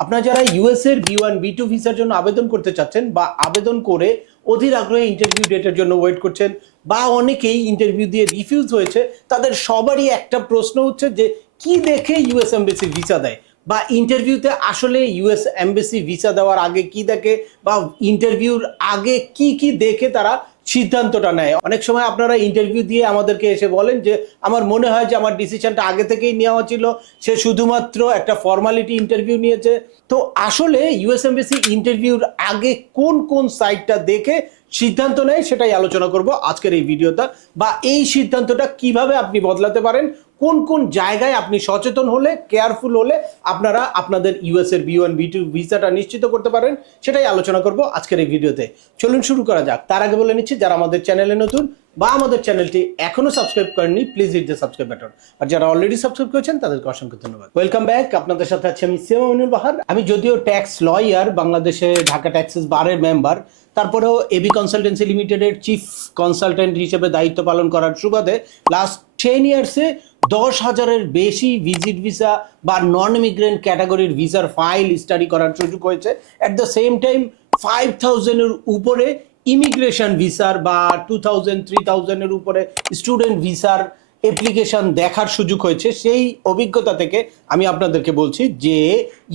আপনারা যারা ইউএস এর B1 B2 ভিসার জন্য আবেদন করতে চাচ্ছেন বা আবেদন করে অধীর আগ্রহে ইন্টারভিউ ডেটের জন্য ওয়েট করছেন বা অনেকেই ইন্টারভিউ দিয়ে রিফিউজ হয়েছে, তাদের সবারই একটা প্রশ্ন হচ্ছে যে কি দেখে ইউএস এমবেসি ভিসা দেয় বা ইন্টারভিউতে আসলে ইউএস এমবেসি ভিসা দেওয়ার আগে কি দেখে বা ইন্টারভিউর আগে কি কি দেখে তারা সিদ্ধান্তটা নেয়। অনেক সময় আপনারা ইন্টারভিউ দিয়ে আমাদেরকে এসে বলেন যে আমার মনে হয় যে আমার ডিসিশনটা আগে থেকেই নেওয়া ছিল, সে শুধুমাত্র একটা ফর্মালিটি ইন্টারভিউ নিয়েছে। তো আসলে ইউএস এমবেসি ইন্টারভিউর আগে কোন কোন সাইটটা দেখে সিদ্ধান্ত নেয় সেটাই আলোচনা করব আজকের এই ভিডিওটা, বা এই সিদ্ধান্তটা কিভাবে আপনি বদলাতে পারেন, কোন কোন জায়গায় আপনি সচেতন হলে, কেয়ারফুল হলে আপনারা আপনাদের ইউএস এর B1 B2 ভিসাটা নিশ্চিত করতে পারেন, সেটাই আলোচনা করব আজকের এই ভিডিওতে। চলুন শুরু করা যাক। তার আগে বলে নিচ্ছি, যারা আমাদের চ্যানেলে নতুন বা আমাদের চ্যানেলটি এখনো সাবস্ক্রাইব করেননি, please hit the subscribe button. আর যারা অলরেডি সাবস্ক্রাইব করেছেন তাদেরকে অসংখ্য ধন্যবাদ। Welcome back. আপনাদের সাথে আছি আমি সিএম আমিনুল বাহার। আমি যদিও ট্যাক্স লয়ার, বাংলাদেশে ঢাকা ট্যাক্সেস বারের মেম্বার, তারপরেও এবি কনসালটেন্সি লিমিটেডের চিফ কনসালটেন্ট হিসেবে দায়িত্ব পালন করার সুবাদে লাস্ট 10 ইয়ার্সে 10,000-এর বেশি ভিজিট ভিসা বা নন ইমিগ্রেন্ট ক্যাটাগরির ভিসার ফাইল স্টাডি করার সুযোগ হয়েছে। অ্যাট দ্য সেম টাইম 5,000-এর উপরে ইমিগ্রেশন ভিসার বা 2,000 3,000-এর উপরে স্টুডেন্ট ভিসার অ্যাপ্লিকেশন দেখার সুযোগ হয়েছে। সেই অভিজ্ঞতা থেকে আমি আপনাদেরকে বলছি যে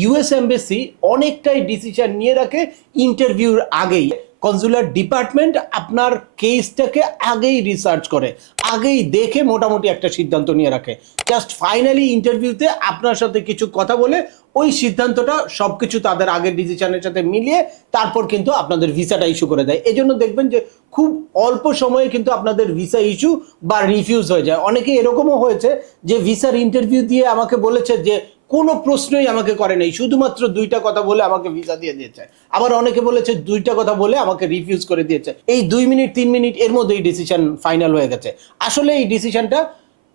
ইউএস এমবেসি অনেকটাই ডিসিশন নিয়ে রাখে ইন্টারভিউর আগেই। কনসুলার ডিপার্টমেন্ট আপনার কেসটাকে আগেই রিসার্চ করে, আগেই দেখে মোটামুটি একটা সিদ্ধান্ত নিয়ে রাখে। জাস্ট ফাইনালি ইন্টারভিউতে আপনার সাথে কিছু কথা বলে ওই সিদ্ধান্তটা সবকিছু তাদের আগের ডিসিশনের সাথে মিলিয়ে তারপর কিন্তু আপনাদের ভিসাটা ইস্যু করে দেয়। এই জন্য দেখবেন যে খুব অল্প সময়ে কিন্তু আপনাদের ভিসা ইস্যু বা রিফিউজ হয়ে যায়। অনেকে এরকমও হয়েছে যে ভিসার ইন্টারভিউ দিয়ে আমাকে বলেছে যে কোনো প্রশ্নই আমাকে করে নেই, শুধুমাত্র 2টা কথা বলে আমাকে ভিসা দিয়ে দিয়েছে। আবার অনেকে বলেছে 2টা কথা বলে আমাকে রিফিউজ করে দিয়েছে। এই 2 মিনিট 3 মিনিট এর মধ্যেই ডিসিশন ফাইনাল হয়ে গেছে। আসলে এই ডিসিশনটা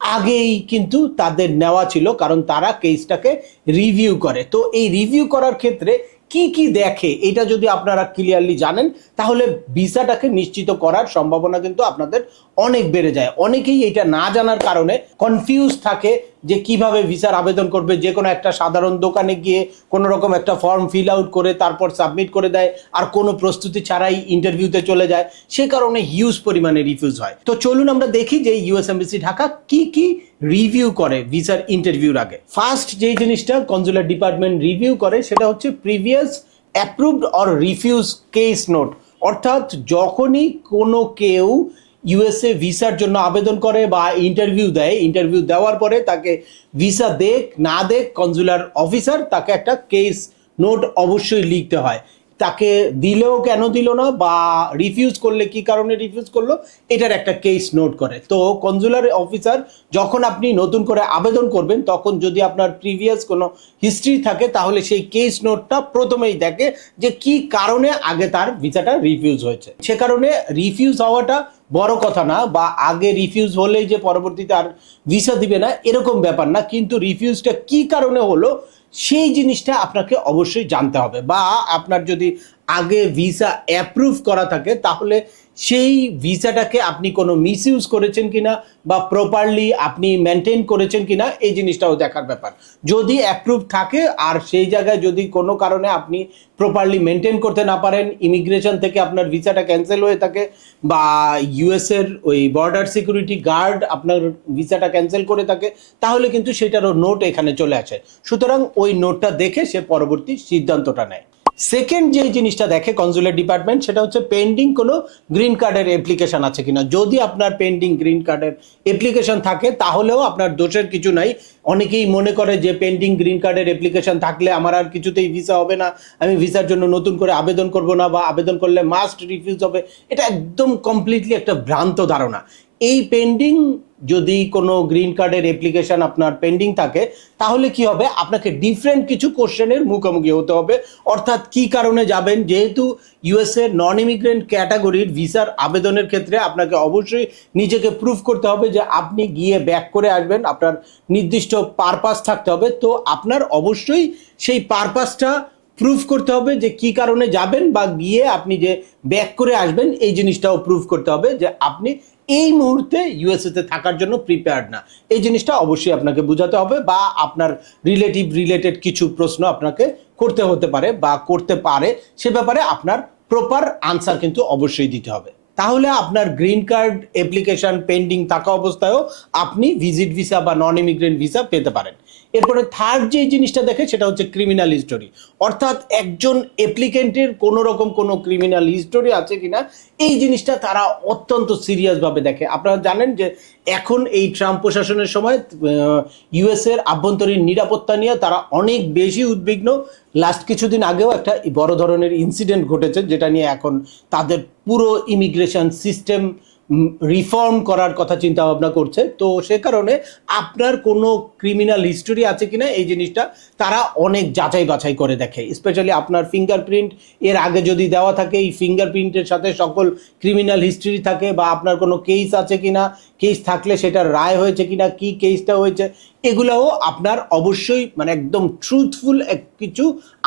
আগেই কিন্তু তাদের নেওয়া ছিল, কারণ তারা কেসটাকে রিভিউ করে। তো এই রিভিউ করার ক্ষেত্রে কি কি দেখে এটা যদি আপনারা ক্লিয়ারলি জানেন, তাহলে ভিসাটাকে নিশ্চিত করার সম্ভাবনা কিন্তু আপনাদের অনেক বেড়ে যায়। অনেকেই এটা না জানার কারণে কনফিউজ থাকে যে কিভাবে ভিসার আবেদন করবে। যে কোনো একটা সাধারণ দোকানে গিয়ে কোনো রকম একটা ফর্ম ফিল আউট করে তারপর সাবমিট করে দেয়, আর কোনো প্রস্তুতি ছাড়াই ইন্টারভিউতে চলে যায়। সে কারণে হিউজ পরিমাণে রিফিউজ হয়। তো চলুন আমরা দেখি যে ইউএস এমবেসি ঢাকা কি কি রিভিউ করে ভিসার ইন্টারভিউর আগে। ফার্স্ট যেই জিনিসটা কনসুলার ডিপার্টমেন্ট রিভিউ করে সেটা হচ্ছে previous approved or refuse case note. অর্থাৎ যখনই কোনো কেউ ইউএসএ ভিসার জন্য আবেদন করে বা ইন্টারভিউ দেয়, ইন্টারভিউ দেওয়ার পরে তাকে ভিসা দেখ না দেখ কনসুলার অফিসার তাকে একটা কেস নোট অবশ্যই লিখতে হয়। তাকে দিলেও কেন দিল না বা রিফিউজ করলে কি কারণে রিফিউজ করলো, এটার একটা কেস নোট করে। তো কনসুলার অফিসার যখন আপনি নতুন করে আবেদন করবেন, তখন যদি আপনার প্রিভিয়াস কোনো হিস্ট্রি থাকে তাহলে সেই কেস নোটটা প্রথমেই দেখে যে কি কারণে আগে তার ভিসাটা রিফিউজ হয়েছে। সে কারণে রিফিউজ হওয়াটা বড় কথা না, বা আগে রিফিউজ হলেই যে পরবর্তীতে আর ভিসা দিবে না এরকম ব্যাপার না, কিন্তু রিফিউজটা কি কারণে হলো সেই জিনিসটা আপনাকে অবশ্যই জানতে হবে। বা আপনার যদি আগে ভিসা অ্যাপ্রুভ করা থাকে তাহলে সেই ভিসাটাকে আপনি কোনো মিসইউজ করেছেন কিনা বা প্রপারলি আপনি মেনটেন করেছেন কিনা এই জিনিসটাও দেখার ব্যাপার। যদি অ্যাপ্রুভ থাকে আর সেই জায়গায় যদি কোনো কারণে আপনি প্রপারলি মেনটেন করতে না পারেন, ইমিগ্রেশন থেকে আপনার ভিসাটা ক্যান্সেল হয়ে থাকে বা ইউএস এর ওই বর্ডার সিকিউরিটি গার্ড আপনার ভিসাটা ক্যান্সেল করে থাকে, তাহলে কিন্তু সেটারও নোট এখানে চলে আসে। সুতরাং ওই নোটটা দেখে সে পরবর্তী সিদ্ধান্তটা নেয়। সেকেন্ড যে জিনিসটা দেখে কনসুলেট ডিপার্টমেন্ট সেটা হচ্ছে পেন্ডিং কোনো গ্রিন কার্ডের অ্যাপ্লিকেশন আছে কিনা। যদি আপনার পেন্ডিং গ্রিন কার্ডের অ্যাপ্লিকেশন থাকে তাহলেও আপনার দোষের কিছু নাই। অনেকেই মনে করে যে পেন্ডিং গ্রিন কার্ডের অ্যাপ্লিকেশন থাকলে আমার আর কিছুতেই ভিসা হবে না, আমি ভিসার জন্য নতুন করে আবেদন করব না, বা আবেদন করলে মাস্ট রিফিউজ হবে। এটা একদম কমপ্লিটলি একটা ভ্রান্ত ধারণা। এই পেন্ডিং যদি কোনো গ্রিন কার্ডের অ্যাপ্লিকেশন আপনার পেন্ডিং থাকে তাহলে কি হবে, আপনাকে ডিফারেন্ট কিছু কোশ্চেনের মুখোমুখি হতে হবে। অর্থাৎ কি কারণে যাবেন, যেহেতু ইউএসএ নন ইমিগ্রেন্ট ক্যাটাগরির ভিসার আবেদনের ক্ষেত্রে আপনাকে অবশ্যই নিজেকে প্রুফ করতে হবে যে আপনি গিয়ে ব্যাক করে আসবেন, আপনার নির্দিষ্ট পারপাস থাকতে হবে। তো আপনার অবশ্যই সেই পারপাসটা প্রুফ করতে হবে যে কি কারণে যাবেন, বা গিয়ে আপনি যে ব্যাক করে আসবেন এই জিনিসটাও প্রুফ করতে হবে যে আপনি এই মুহূর্তে ইউএসএতে থাকার জন্য প্রিপেয়ার্ড না। এই জিনিসটা অবশ্যই আপনাকে বোঝাতে হবে, বা আপনার রিলেটেড কিছু প্রশ্ন আপনাকে করতে হতে পারে বা করতে পারে, সে ব্যাপারে আপনার প্রপার আনসার কিন্তু অবশ্যই দিতে হবে। তাহলে আপনার গ্রিন কার্ড অ্যাপ্লিকেশন পেন্ডিং থাকা অবস্থায়ও আপনি ভিজিট ভিসা বা নন ইমিগ্রেন্ট ভিসা পেতে পারেন। এরপরে থার্ড যে জিনিসটা দেখে সেটা হচ্ছে ক্রিমিনাল হিস্টোরি, অর্থাৎ একজন অ্যাপ্লিকেন্টের কোনো রকম কোনো ক্রিমিনাল হিস্টোরি আছে কিনা এই জিনিসটা তারা অত্যন্ত সিরিয়াসভাবে দেখে। আপনারা জানেন যে এখন এই ট্রাম্প প্রশাসনের সময় ইউএস এর আভ্যন্তরীণ নিরাপত্তা নিয়ে তারা অনেক বেশি উদ্বিগ্ন। লাস্ট কিছুদিন আগেও একটা বড় ধরনের ইনসিডেন্ট ঘটেছে যেটা নিয়ে এখন তাদের পুরো ইমিগ্রেশন সিস্টেম রিফর্ম করার কথা চিন্তা ভাবনা করছে। তো সে কারণে আপনার কোনো ক্রিমিনাল হিস্টোরি আছে কিনা এই জিনিসটা তারা অনেক যাচাই বাছাই করে দেখে। স্পেশালি আপনার ফিঙ্গারপ্রিন্ট এর আগে যদি দেওয়া থাকে, এই ফিঙ্গারপ্রিন্টের সাথে সকল ক্রিমিনাল হিস্ট্রি থাকে, বা আপনার কোনো কেস আছে কিনা, কেস থাকলে সেটার রায় হয়েছে কিনা, কি কেসটা হয়েছে, এগুলোও আপনার অবশ্যই মানে একদম ট্রুথফুল কিছু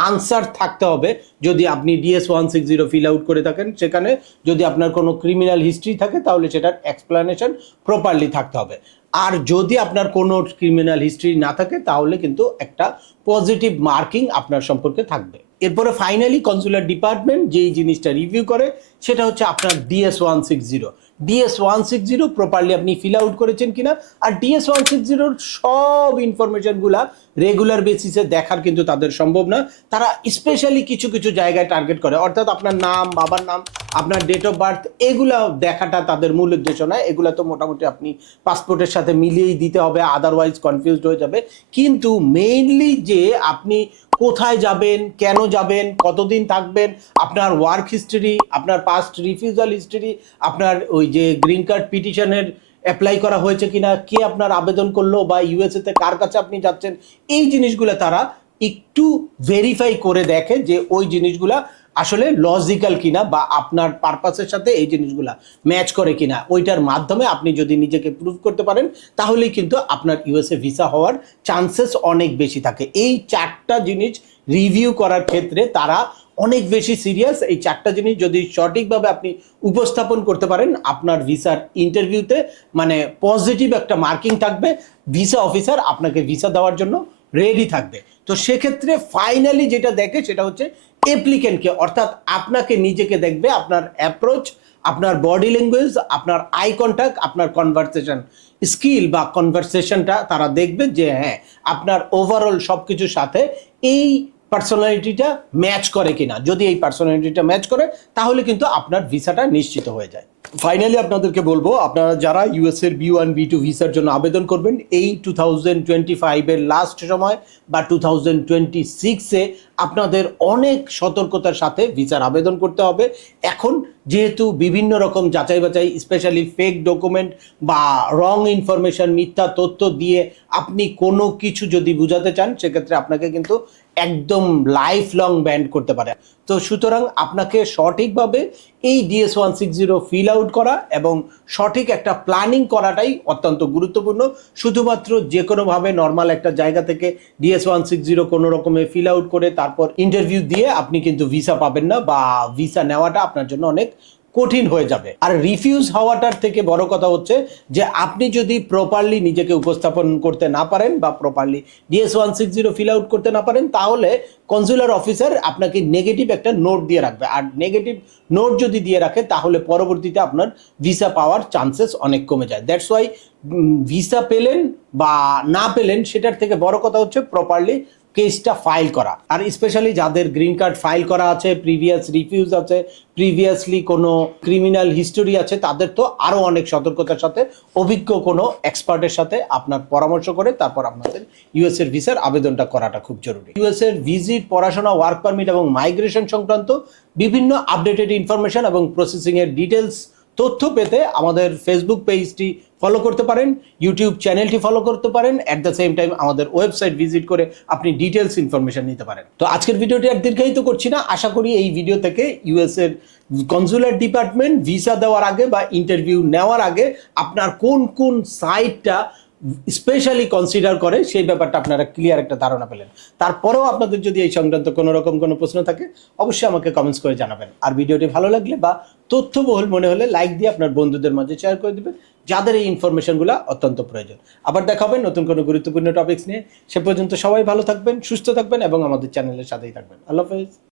আনসার থাকতে হবে। যদি আপনি DS-160 ফিল আউট করে থাকেন, সেখানে যদি আপনার কোনো ক্রিমিনাল হিস্ট্রি থাকে তাহলে সেটার এক্সপ্লানেশন প্রপারলি থাকতে হবে। আর যদি আপনার কোনো ক্রিমিনাল হিস্ট্রি না থাকে তাহলে কিন্তু একটা পজিটিভ মার্কিং আপনার সম্পর্কে থাকবে। এরপরে ফাইনালি কনসুলার ডিপার্টমেন্ট যেই জিনিসটা রিভিউ করে সেটা হচ্ছে আপনার DS-160 প্রপারলি আপনি ফিল আউট করেছেন কিনা। আর DS-160 সব ইনফরমেশনগুলা রেগুলার বেসিসে দেখার কিন্তু তাদের সম্ভব না। তারা স্পেশালি কিছু কিছু জায়গায় টার্গেট করে, অর্থাৎ আপনার নাম, বাবার নাম, আপনার ডেট অফ বার্থ, এগুলা দেখাটা তাদের মূল উদ্দেশ্য নয়। এগুলা তো মোটামুটি আপনি পাসপোর্টের সাথে মিলিয়েই দিতে হবে, আদারওয়াইজ কনফিউজড হয়ে যাবে। কিন্তু মেইনলি যে আপনি কোথায় যাবেন, কেন যাবেন, কতদিন থাকবেন, আপনার ওয়ার্ক হিস্ট্রি, আপনার পাস্ট রিফিউজাল হিস্ট্রি, আপনার ওই যে গ্রিন কার্ড পিটিশনের অ্যাপ্লাই করা হয়েছে কিনা, কে আপনার আবেদন করলো, বা ইউএসএ তে কার কাছে আপনি যাচ্ছেন, এই জিনিসগুলো তারা একটু ভেরিফাই করে দেখে যে ওই জিনিসগুলা আসলে লজিক্যাল কিনা বা আপনার পারপাসের সাথে এই জিনিসগুলা ম্যাচ করে কিনা। ওইটার মাধ্যমে আপনি যদি নিজেকে প্রুভ করতে পারেন তাহলেই কিন্তু আপনার ইউএসএ ভিসা হওয়ার চান্সেস অনেক বেশি থাকে। এই চারটা জিনিস রিভিউ করার ক্ষেত্রে তারা অনেক বেশি সিরিয়াস। এই চারটা জিনিস যদি সঠিকভাবে আপনি উপস্থাপন করতে পারেন আপনার ভিসার ইন্টারভিউতে মানে পজিটিভ একটা মার্কিং থাকবে, ভিসা অফিসার আপনাকে ভিসা দেওয়ার জন্য রেডি থাকবে। তো সেক্ষেত্রে ফাইনালি যেটা দেখে সেটা হচ্ছে অ্যাপ্লিকেন্টকে, অর্থাৎ আপনাকে নিজেকে দেখবে, আপনার অ্যাপ্রোচ, আপনার বডি ল্যাঙ্গুয়েজ, আপনার আই কন্ট্যাক্ট, আপনার কনভারসেশন স্কিল বা কনভারসেশনটা তারা দেখবে যে হ্যাঁ আপনার ওভারঅল সব কিছুর সাথে এই পার্সোনালিটিটা ম্যাচ করে কিনা। যদি এই পার্সোনালিটিটা ম্যাচ করে তাহলে কিন্তু আপনার ভিসাটা নিশ্চিত হয়ে যায়। ফাইনালি আপনাদেরকে বলবো, আপনারা যারা ইউএস এর B1 B2 ভিসার জন্য আবেদন করবেন এই 2025 লাস্ট সময় বা 2026 আপনাদের অনেক সতর্কতার সাথে ভিসার আবেদন করতে হবে। এখন যেহেতু বিভিন্ন রকম যাচাই বাছাই, স্পেশালি ফেক ডকুমেন্ট বা রং ইনফরমেশন, মিথ্যা তথ্য দিয়ে আপনি কোনো কিছু যদি বুঝাতে চান সেক্ষেত্রে আপনাকে কিন্তু একদম লাইফ লং ব্যান করতে পারে। তো সুতরাং আপনাকে সঠিকভাবে এই DS-160 ফিল আউট করা এবং সঠিক একটা প্ল্যানিং করাটাই অত্যন্ত গুরুত্বপূর্ণ। শুধুমাত্র যে কোনোভাবে নর্মাল একটা জায়গা থেকে DS-160 কোনো রকমে ফিল আউট করে তারপর ইন্টারভিউ দিয়ে আপনি কিন্তু ভিসা পাবেন না, বা ভিসা নেওয়াটা আপনার জন্য অনেক কঠিন হয়ে যাবে। আর রিফিউজ হওয়াটার থেকে বড় কথা হচ্ছে যে আপনি যদি প্রপারলি নিজেকে উপস্থাপন করতে না পারেন বা প্রপারলি DS-160 ফিল আউট করতে না পারেন তাহলে কনসুলার অফিসার আপনাকে নেগেটিভ একটা নোট দিয়ে রাখবে। আর নেগেটিভ নোট যদি দিয়ে রাখে তাহলে পরবর্তীতে আপনার ভিসা পাওয়ার চান্সেস অনেক কমে যায়। দ্যাটস ওয়াই ভিসা পেলেন বা না পেলেন সেটার থেকে বড় কথা হচ্ছে প্রপারলি কেসটা ফাইল করা। আর স্পেশালি যাদের গ্রিন কার্ড ফাইল করা আছে, প্রিভিয়াস রিফিউজ আছে, প্রিভিয়াসলি কোনো ক্রিমিনাল হিস্টোরি আছে, তাদের তো আরও অনেক সতর্কতার সাথে অভিজ্ঞ কোনো এক্সপার্টের সাথে আপনার পরামর্শ করে তারপর আপনাদের ইউএস এর ভিসার আবেদনটা করাটা খুব জরুরি। ইউএস এর ভিজিট, পড়াশোনা, ওয়ার্ক পারমিট এবং মাইগ্রেশন সংক্রান্ত বিভিন্ন আপডেটেড ইনফরমেশন এবং প্রসেসিংয়ের ডিটেলস তথ্য পেতে আমাদের ফেসবুক পেজটি ফলো করতে পারেন, ইউটিউব চ্যানেলটি ফলো করতে পারেন, অ্যাট দ্য সেম টাইম আমাদের ওয়েবসাইট ভিজিট করে আপনি ডিটেলস ইনফরমেশন নিতে পারেন। তো আজকের ভিডিওটি আর দীর্ঘায়িত করছি না, আশা করি এই ভিডিও থেকে ইউএস এর কনসুলার ডিপার্টমেন্ট ভিসা দেওয়ার আগে বা ইন্টারভিউ নেওয়ার আগে আপনার কোন কোন সাইটটা স্পেশালি কনসিডার করে সেই ব্যাপারটা আপনারা ক্লিয়ার একটা ধারণা পেলেন। তারপরেও আপনাদের যদি এই সংক্রান্ত কোনো রকম কোনো প্রশ্ন থাকে অবশ্যই আমাকে কমেন্টস করে জানাবেন। আর ভিডিওটি ভালো লাগলে বা তথ্যবহুল মনে হলে লাইক দিয়ে আপনার বন্ধুদের মাঝে শেয়ার করে দিবেন। যাদের এই ইনফরমেশনগুলো অত্যন্ত প্রয়োজন। আবার দেখা হবে নতুন কোনো গুরুত্বপূর্ণ টপিকস নিয়ে। সে পর্যন্ত সবাই ভালো থাকবেন, সুস্থ থাকবেন এবং আমাদের চ্যানেলের সাথেই থাকবেন। আল্লাহ হাফেজ।